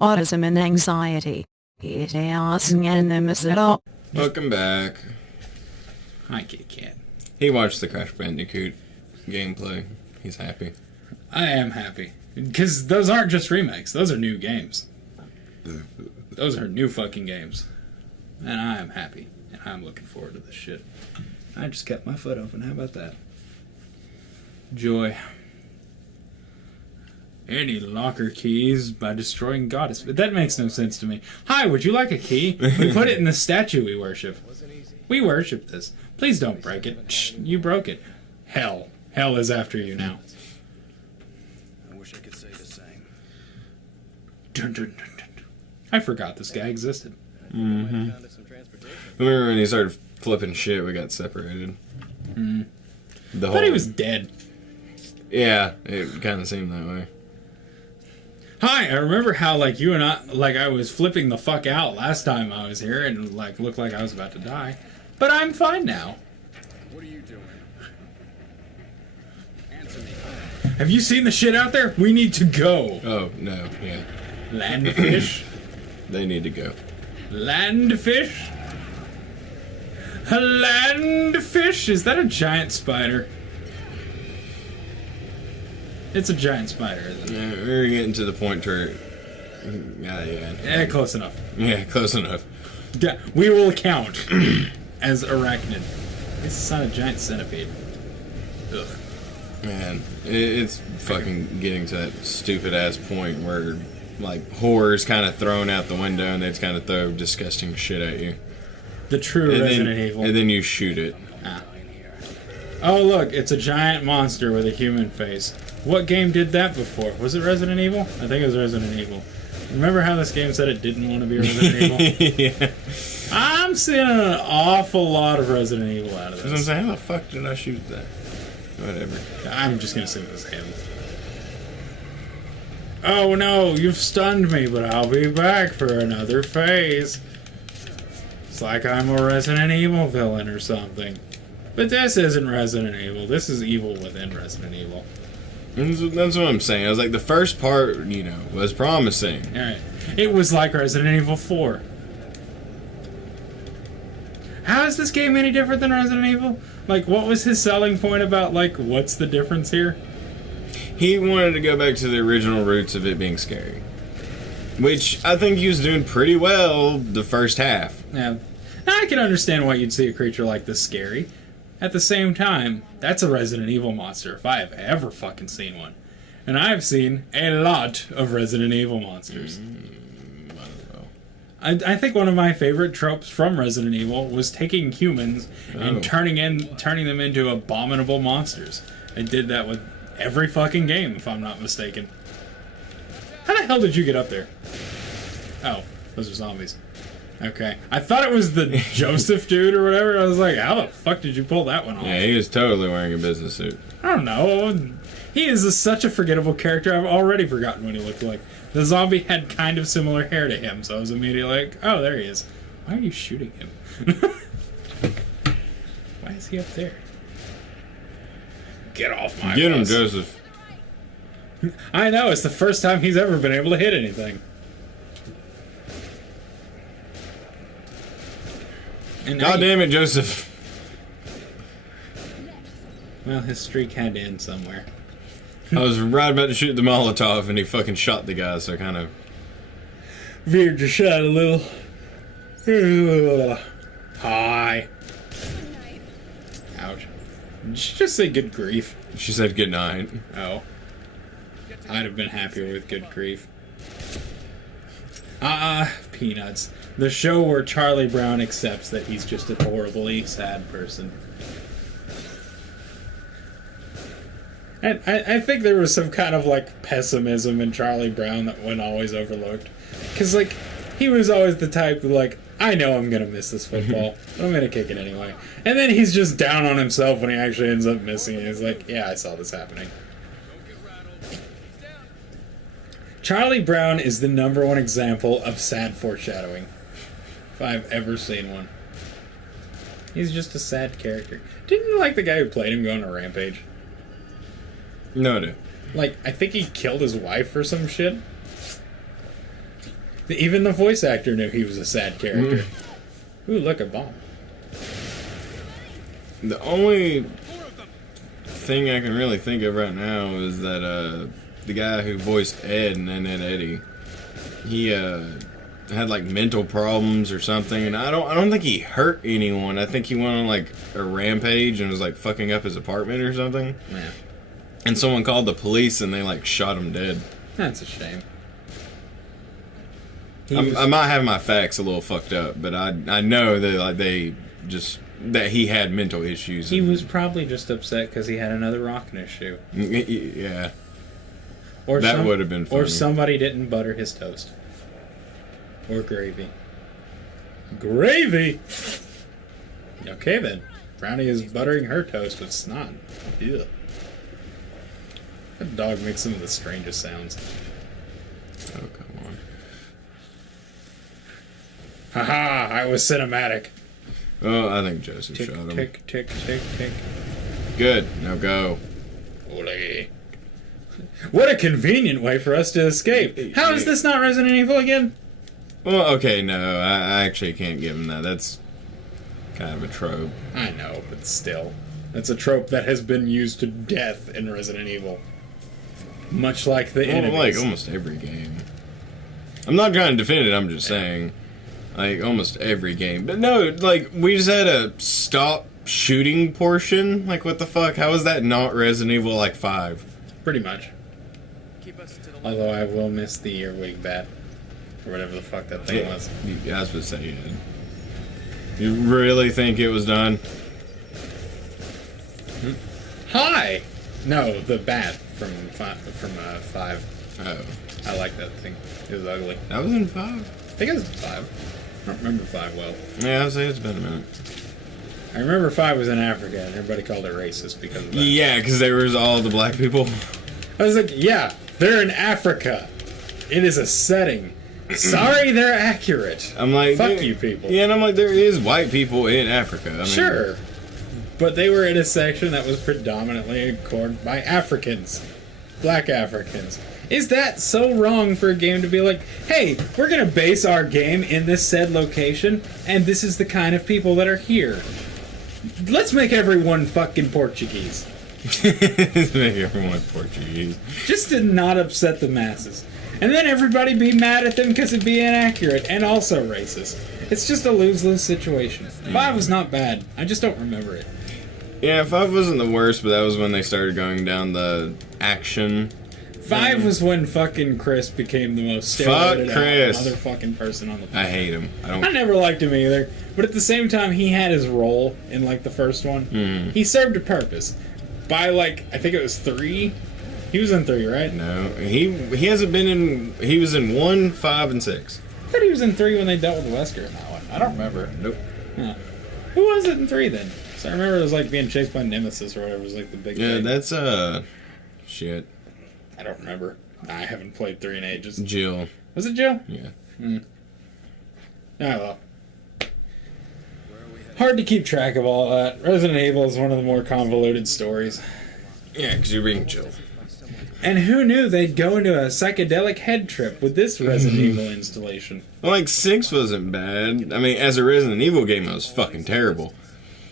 autism and anxiety. Welcome back. Hi, Kitty Cat. He watched the Crash Bandicoot gameplay. He's happy. I am happy. Because those aren't just remakes. Those are new games. Those are new fucking games. And I am happy. And I'm looking forward to this shit. I just kept my foot open. How about that? Joy. Any locker keys by destroying goddess. But that makes no sense to me. Hi, would you like a key? We put it in the statue we worship. We worship this. Please don't break it. Shh, you broke it. Hell. Hell is after you now. I wish I could say the same. Dun, dun, dun, dun. I forgot this guy existed. Mm-hmm. Remember when he started flipping shit, we got separated. Mm. The But he was dead. Yeah, it kind of seemed that way. Hi, I remember how, like, you and I was flipping the fuck out last time I was here and, like, looked like I was about to die. But I'm fine now. What are you doing? Answer me. Have you seen the shit out there? We need to go. Oh, no, yeah. Land fish? They need to go. Land fish? A land fish? Is that a giant spider? It's a giant spider, isn't it? Yeah, we're getting to the point where... Yeah, close enough. Yeah, close enough. Yeah, we will count as arachnid. It's not a giant centipede. Ugh. Man, it's fucking getting to that stupid-ass point where, like, horror's kind of thrown out the window and they just kind of throw disgusting shit at you. The true Resident Evil. And then you shoot it. Ah. Oh, look, it's a giant monster with a human face. What game did that before? Was it Resident Evil? I think it was Resident Evil. Remember how this game said it didn't want to be Resident Evil? Yeah. I'm seeing an awful lot of Resident Evil out of I was this. gonna say, how the fuck did I shoot that? Whatever. I'm just gonna sing this hymn. Oh no, you've stunned me, but I'll be back for another phase. It's like I'm a Resident Evil villain or something. But this isn't Resident Evil. This is evil within Resident Evil. That's what I'm saying. I was like, the first part, you know, was promising. Alright. It was like Resident Evil 4. How is this game any different than Resident Evil? Like, what was his selling point about, like, what's the difference here? He wanted to go back to the original roots of it being scary. Which I think he was doing pretty well the first half. Yeah. Now, I can understand why you'd see a creature like this scary. At the same time, that's a Resident Evil monster if I have ever fucking seen one. And I've seen a lot of Resident Evil monsters. I think one of my favorite tropes from Resident Evil was taking humans and turning them into abominable monsters. They did that with every fucking game, if I'm not mistaken. How the hell did you get up there? Oh, those are zombies. Okay. I thought it was the Joseph dude or whatever. I was like, how the fuck did you pull that one off? Yeah, he was totally wearing a business suit. I don't know. He is such a forgettable character. I've already forgotten what he looked like. The zombie had kind of similar hair to him, so I was immediately like, oh, there he is. Why are you shooting him? Why is he up there? Get off my Get him, bus. Joseph. I know, it's the first time he's ever been able to hit anything. And God damn it, Joseph. Well, his streak had to end somewhere. I was right about to shoot the Molotov and he fucking shot the guy, so I kind of veered your shot a little. Hi. Ouch. Did she just say good grief? She said good night. Oh. I'd have been happier with good grief. Peanuts. The show where Charlie Brown accepts that he's just a horribly sad person. And I think there was some kind of, like, pessimism in Charlie Brown that went always overlooked. Because, like, he was always the type of, like, I know I'm going to miss this football, but I'm going to kick it anyway. And then he's just down on himself when he actually ends up missing it. He's like, yeah, I saw this happening. Charlie Brown is the #1 example of sad foreshadowing, if I've ever seen one. He's just a sad character. Didn't you like the guy who played him go on a rampage? No, dude. Like, I think he killed his wife or some shit. Even the voice actor knew he was a sad character. Ooh, look, a bomb. The only thing I can really think of right now is that the guy who voiced Ed and then Eddie, he had like mental problems or something, and I don't think he hurt anyone. I think he went on like a rampage and was like fucking up his apartment or something. Yeah. And someone called the police and they like shot him dead. That's a shame. I might have my facts a little fucked up, but I know that like that he had mental issues. He was probably just upset because he had another rock in his shoe. Yeah. Or That would have been funny. Or somebody didn't butter his toast. Or gravy. Gravy! Okay then. Brownie is buttering her toast with snot. Ew. That dog makes some of the strangest sounds. Oh, come on. Haha, I was cinematic. Oh, I think Joseph Tick, shot him. tick, tick, tick, tick. Good. Now go. Ole. What a convenient way for us to escape. How is this not Resident Evil again? Well, okay, no, I actually can't give him that. That's kind of a trope. I know, but still. That's a trope that has been used to death in Resident Evil. Much like the enemies. Like almost every game. I'm not trying to defend it, I'm just saying. Like, almost every game. But no, like, we just had a stop shooting portion. Like, what the fuck? How is that not Resident Evil, like, 5? Pretty much. Keep us to the Although I will miss the earwig bat. Or whatever the fuck that thing was. Yeah, I was supposed to say you did. You really think it was done? Hi! No, the bat from 5. Oh. I like that thing. It was ugly. That was in 5? I think it was 5. I don't remember 5 well. Yeah, I would say it's been a minute. I remember 5 was in Africa, and everybody called it racist because of that. Yeah, because there was all the black people. I was like, yeah, they're in Africa. It is a setting. Sorry, they're accurate. I'm like, fuck yeah, you people. Yeah, and I'm like, there is white people in Africa. I mean, Sure. But they were in a section that was predominantly incorporated by Africans. Black Africans. Is that so wrong for a game to be like, hey, we're going to base our game in this said location, and this is the kind of people that are here. Let's make everyone fucking Portuguese. Make everyone Portuguese. Just to not upset the masses. And then everybody be mad at them because it'd be inaccurate and also racist. It's just a lose-lose situation. 5 was not bad. I just don't remember it. Yeah, 5 wasn't the worst, but that was when they started going down the action. 5 was when fucking Chris became the most Fuck steroided Chris. motherfucking person on the planet. I hate him. I never liked him either. But at the same time, he had his role in, like, the first one. He served a purpose. By, like, I think it was 3. He was in 3, right? No, he hasn't been in. He was in 1, 5, and 6. I thought he was in 3 when they dealt with Wesker in that one. I don't remember. Nope. Huh. Who was it in 3 then? So I remember it was like being chased by Nemesis or whatever. It was like the big Yeah, thing. that's shit. I don't remember. I haven't played 3 in ages. Jill. Was it Jill? Yeah. Oh well. Hard to keep track of all that. Resident Evil is one of the more convoluted stories. Yeah, because you're being Jill. And who knew they'd go into a psychedelic head trip with this Resident Evil installation? Well, like 6 wasn't bad. I mean, as a Resident Evil game, it was fucking terrible.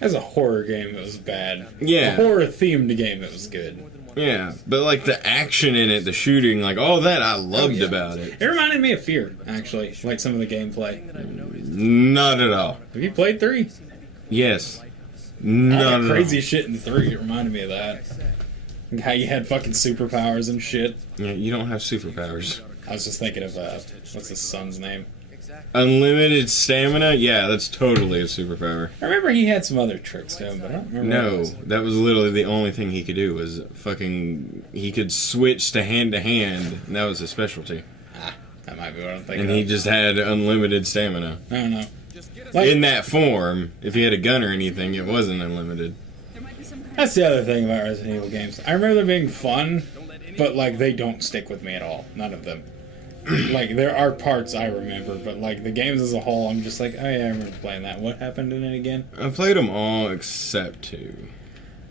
As a horror game, it was bad. Yeah. A horror-themed game, it was good. Yeah, but like the action in it, the shooting, like all that, I loved about it. It reminded me of Fear, actually. Like some of the gameplay. Not at all. Have you played 3? Yes. All Not that at crazy all. shit in 3, it reminded me of that. And how you had fucking superpowers and shit. Yeah, you don't have superpowers. I was just thinking of, what's his son's name? Unlimited stamina? Yeah, that's totally a superpower. I remember he had some other tricks to him, but I don't remember what it No, was. that was literally the only thing he could do was fucking... He could switch to hand, and that was his specialty. That might be what I'm thinking And of. he just had unlimited stamina. I don't know. Like, In that form, if he had a gun or anything, it wasn't unlimited. that's the other thing about Resident Evil games. I remember them being fun, but, like, they don't stick with me at all. None of them. Like, there are parts I remember, but, like, the games as a whole, I'm just like, oh yeah, I remember playing that. What happened in it again? I played them all except 2.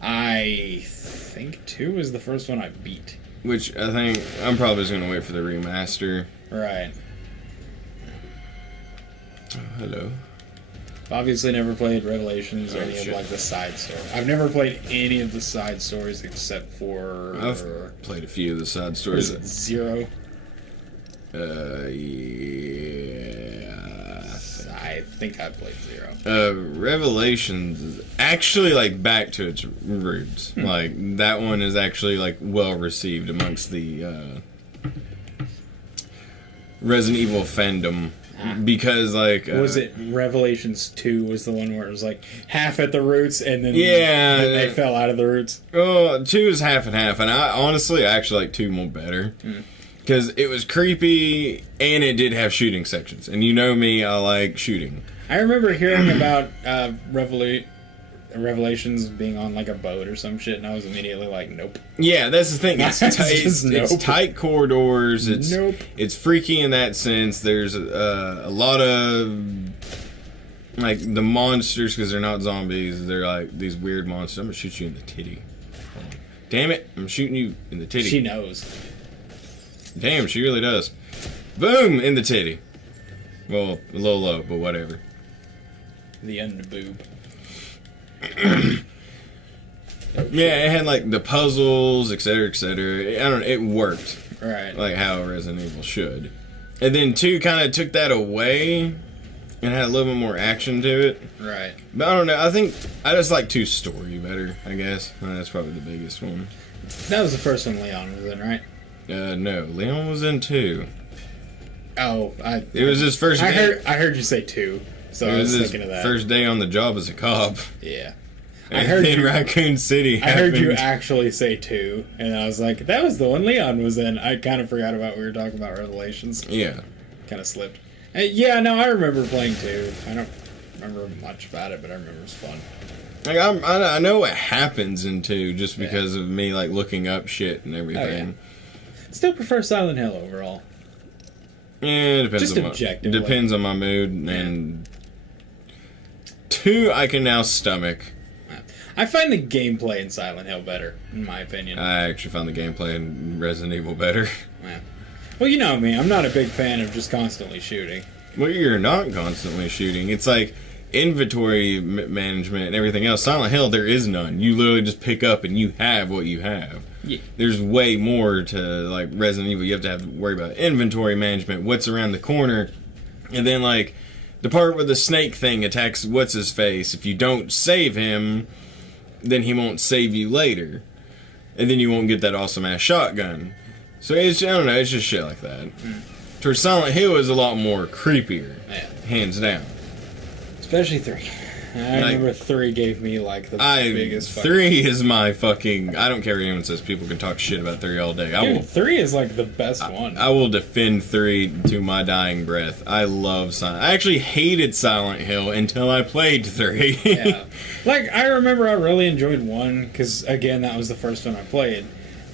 I think 2 was the first one I beat. Which I think I'm probably just going to wait for the remaster. Right. hello. Obviously, never played Revelations or Oh, any shit. of like the side stories. I've never played any of the side stories except for I've played a few of the side what is stories. it, Zero. Yeah. I think I played Zero. Revelations is actually like back to its roots. Like that one is actually like well received amongst the Resident Evil fandom because like Was it Revelations 2 was the one where it was like half at the roots and then, Yeah. then they fell out of the roots? Oh, 2 is half and half, and I honestly actually like 2 more better. Because it was creepy, and it did have shooting sections. And you know me, I like shooting. I remember hearing about Revelations being on like a boat or some shit, and I was immediately like, nope. Yeah, that's the thing. It's, That's it's, just it's nope. tight corridors. It's Nope. It's freaky in that sense. There's a lot of like the monsters because they're not zombies. They're like these weird monsters. I'm gonna shoot you in the titty. Hold on. Damn it! I'm shooting you in the titty. She knows. Damn, she really does. Boom! In the titty. Well, a little low, but whatever. The underboob. Yeah, it had like the puzzles, etc., etc. I don't know, it worked Right. like how Resident Evil should. And then 2 kind of took that away and had a little bit more action to it. Right. But I don't know, I think I just like 2's story better, I guess. That's probably the biggest one. That was the first one Leon was in, right? No, Leon was in 2. Oh, It was his first day. I heard you say 2, so It I was was his thinking of that. first day on the job as a cop. Yeah. And heard then you- Raccoon City I heard you happened. actually say 2, and I was like, that was the one Leon was in. I kind of forgot about we were talking about Revelations. Yeah. Kind of slipped. Yeah, no, I remember playing 2. I don't remember much about it, but I remember it was fun. Like I know what happens in 2 just because of me like looking up shit and everything. Still prefer Silent Hill overall. Yeah, it depends Just on objectively. depends on my mood and 2 I can now stomach. I find the gameplay in Silent Hill better, in my opinion. I actually found the gameplay in Resident Evil better. Yeah. Well, you know me, I'm not a big fan of just constantly shooting. Well, you're not constantly shooting. It's like inventory management and everything else. Silent Hill, there is none. You literally just pick up and you have what you have. Yeah. There's way more to like Resident Evil. You have to worry about inventory management, what's around the corner, and then like the part where the snake thing attacks what's his face. If you don't save him, then he won't save you later, and then you won't get that awesome ass shotgun. So it's, I don't know, it's just shit like that. To where Silent Hill is a lot more creepier, Yeah. hands down. Especially 3. I Like- remember 3 gave me like the biggest fucking... 3 is my fucking. I don't care what anyone says. People can talk shit about 3 all day. I Dude, will. 3 is like the best one. I will defend 3 to my dying breath. I love Silent. I actually hated Silent Hill until I played 3. Yeah. Like, I remember I really enjoyed 1, because, again, that was the first one I played.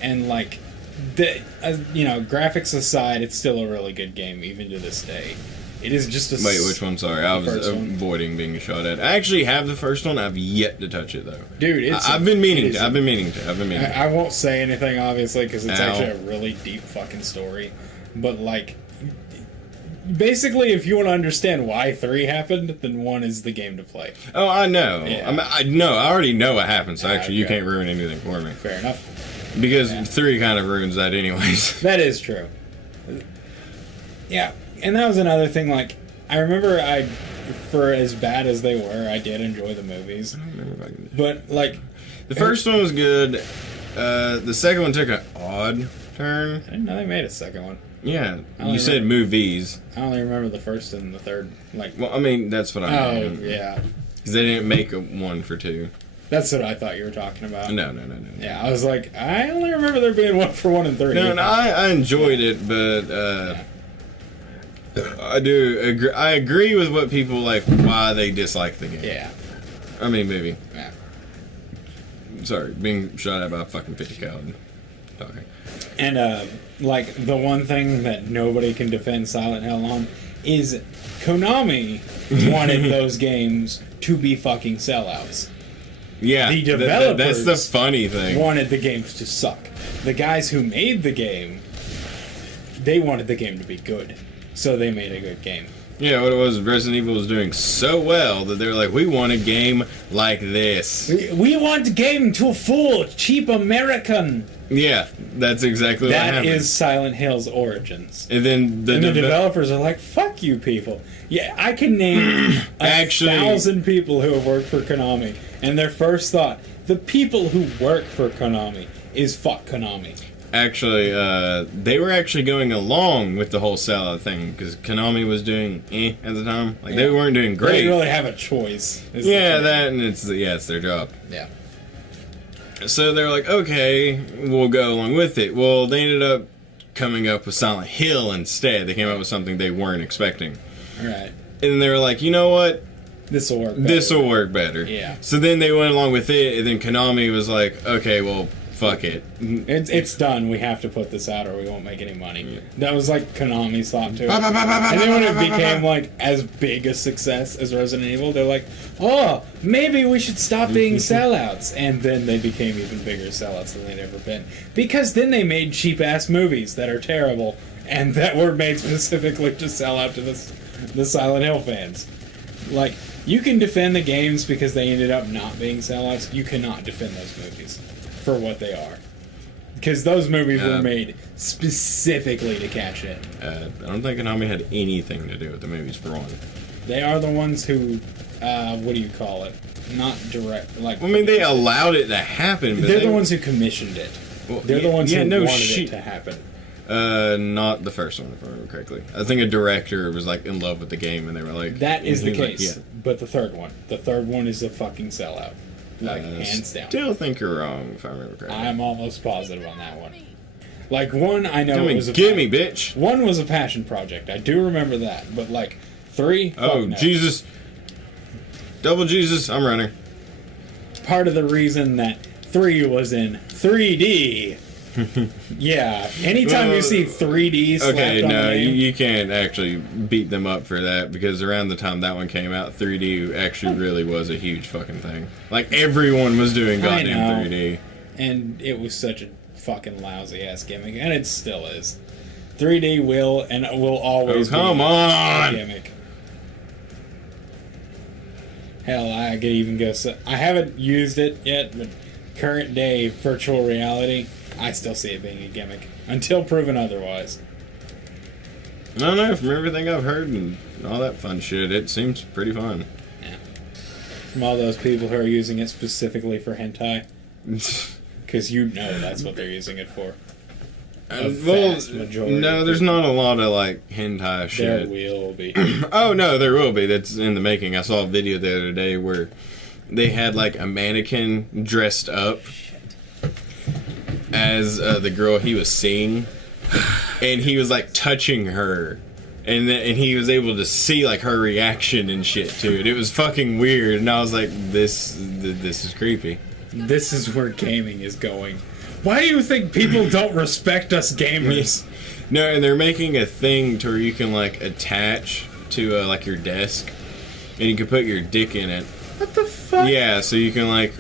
And, like, graphics aside, it's still a really good game, even to this day. It is just a... Wait, which one? Sorry, I was first one. avoiding being shot at. I actually have the first one. I've yet to touch it though. Dude, it's... I've been meaning it to. is- I've been meaning to. I won't say anything, obviously, because it's Ow. actually a really deep fucking story. But, like... Basically, if you want to understand why 3 happened, then 1 is the game to play. Oh, I know. Yeah. I know. I already know what happened. So actually, you Okay. can't ruin anything for me Fair enough. because Yeah. 3 kind of ruins that, anyways. That is true. Yeah, and that was another thing, like, I remember for as bad as they were, I did enjoy the movies. I don't remember if I can- But, like, The first one was good. The second one took an odd turn. I didn't know they made a second one. Yeah, I don't you said movies. I only remember the first and the third. Like, Well, I mean that's what I oh, mean. yeah. Because they didn't make a 1 for 2. That's what I thought you were talking about. No. Yeah, I was like, I only remember there being 1 for 1 and 3. No, I enjoyed it, but I do agree. I agree with what people like. Why they dislike the game. Yeah. I mean, maybe. Yeah. Sorry, being shot at by a fucking 50 cal. Talking. And, like, the one thing that nobody can defend Silent Hill on is Konami wanted those games to be fucking sellouts. Yeah, The that's the developers funny thing. Wanted the games to suck. The guys who made the game, they wanted the game to be good. So they made a good game. Yeah, what it was, Resident Evil was doing so well that they were like, we want a game like this. We want a game to fool cheap American. Yeah, that's exactly what happened. That is Silent Hill's origins. And then the developers are like, fuck you people. Yeah, I can name Actually, 1,000 people who have worked for Konami. And their first thought, the people who work for Konami is fuck Konami. Actually, they were actually going along with the whole sellout thing because Konami was doing at the time. Like, they weren't doing great. They didn't really have a choice. Yeah, that, and it's their job. Yeah. So they're like, okay, we'll go along with it. Well, they ended up coming up with Silent Hill instead. They came up with something they weren't expecting. All right. And they were like, you know what? This will work better. This will work better. Yeah. So then they went along with it, and then Konami was like, okay, well, fuck it. It's done. We have to put this out or we won't make any money. Yeah. That was like Konami's thought too. And And then when it became like as big a success as Resident Evil, they're like, oh, maybe we should stop being sellouts. And then they became even bigger sellouts than they'd ever been. Because then they made cheap-ass movies that are terrible and that were made specifically to sell out to the Silent Hill fans. Like, you can defend the games because they ended up not being sellouts. You cannot defend those movies for what they are. Because those movies were made specifically to cash in. I don't think Konami had anything to do with the movies, for one. They are the ones who, what do you call it? Not direct, like... I mean, they allowed it to happen, but they're the ones who commissioned it. Well, they're the ones who wanted shit. it to happen. Not the first one, if I remember correctly. I think a director was, like, in love with the game, and they were like... That is the case. Like, But the third one. The third one is a fucking sellout. Like, hands down. Still think you're wrong, if I remember correctly. I'm almost positive on that one. Like, one, I know it was Give me, bitch! One was a passion project. I do remember that. But, like, 3? Oh, no. Jesus. Double Jesus, I'm running. Part of the reason that 3 was in 3D... Yeah, anytime you see 3D slapped okay, on no, the name, you can't actually beat them up for that because around the time that one came out, 3D actually really was a huge fucking thing. Like, everyone was doing goddamn 3D. And it was such a fucking lousy ass gimmick, and it still is. 3D will always be a gimmick. Hell, I could even go. I haven't used it yet, but current day virtual reality, I still see it being a gimmick until proven otherwise. I don't know, from everything I've heard and all that fun shit, it seems pretty fun. Yeah. From all those people who are using it specifically for hentai. Because you know that's what they're using it for. Vast majority. No, there's not a lot of, like, hentai shit. There will be. Oh, no, there will be. That's in the making. I saw a video the other day where they had, like, a mannequin dressed up as the girl he was seeing, and he was like touching her, and he was able to see like her reaction and shit to it. It was fucking weird, and I was like, this is creepy. This is where gaming is going. Why do you think people don't respect us gamers? No, and they're making a thing to where you can like attach to like your desk, and you can put your dick in it. What the fuck? Yeah, so you can like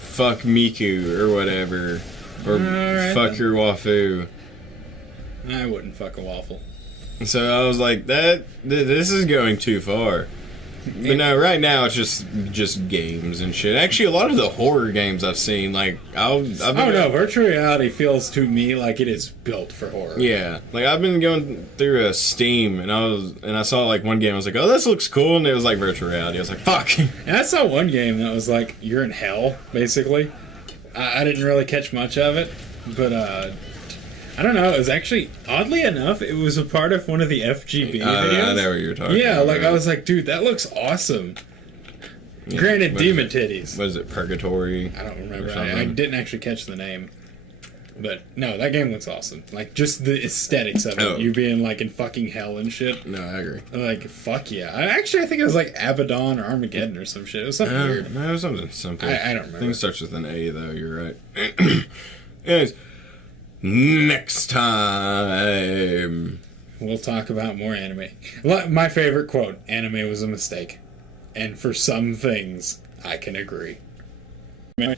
fuck Miku or whatever, or fuck your wafu. I wouldn't fuck a waffle. So I was like, this is going too far. But no, right now it's just games and shit. Actually, a lot of the horror games I've seen, like virtual reality feels to me like it is built for horror. Yeah, like I've been going through a Steam and I saw like one game. I was like, oh, this looks cool, and it was like virtual reality. I was like, fuck. And I saw one game that was like you're in hell, basically. I didn't really catch much of it, but I don't know. It was actually, oddly enough, it was a part of one of the FGB videos. I know what you're talking about. Yeah, like I was like, dude, that looks awesome. Yeah, granted, demon titties. Was it Purgatory? I don't remember. I didn't actually catch the name. But no, that game looks awesome. Like just the aesthetics of it. Oh. You being like in fucking hell and shit. No, I agree. Like fuck yeah. I think it was like Abaddon or Armageddon or some shit. It was something weird. No, it was something simple. I don't remember. I think it starts with an A though. You're right. Anyways. Next time, we'll talk about more anime. My favorite quote, anime was a mistake. And for some things, I can agree. Yeah,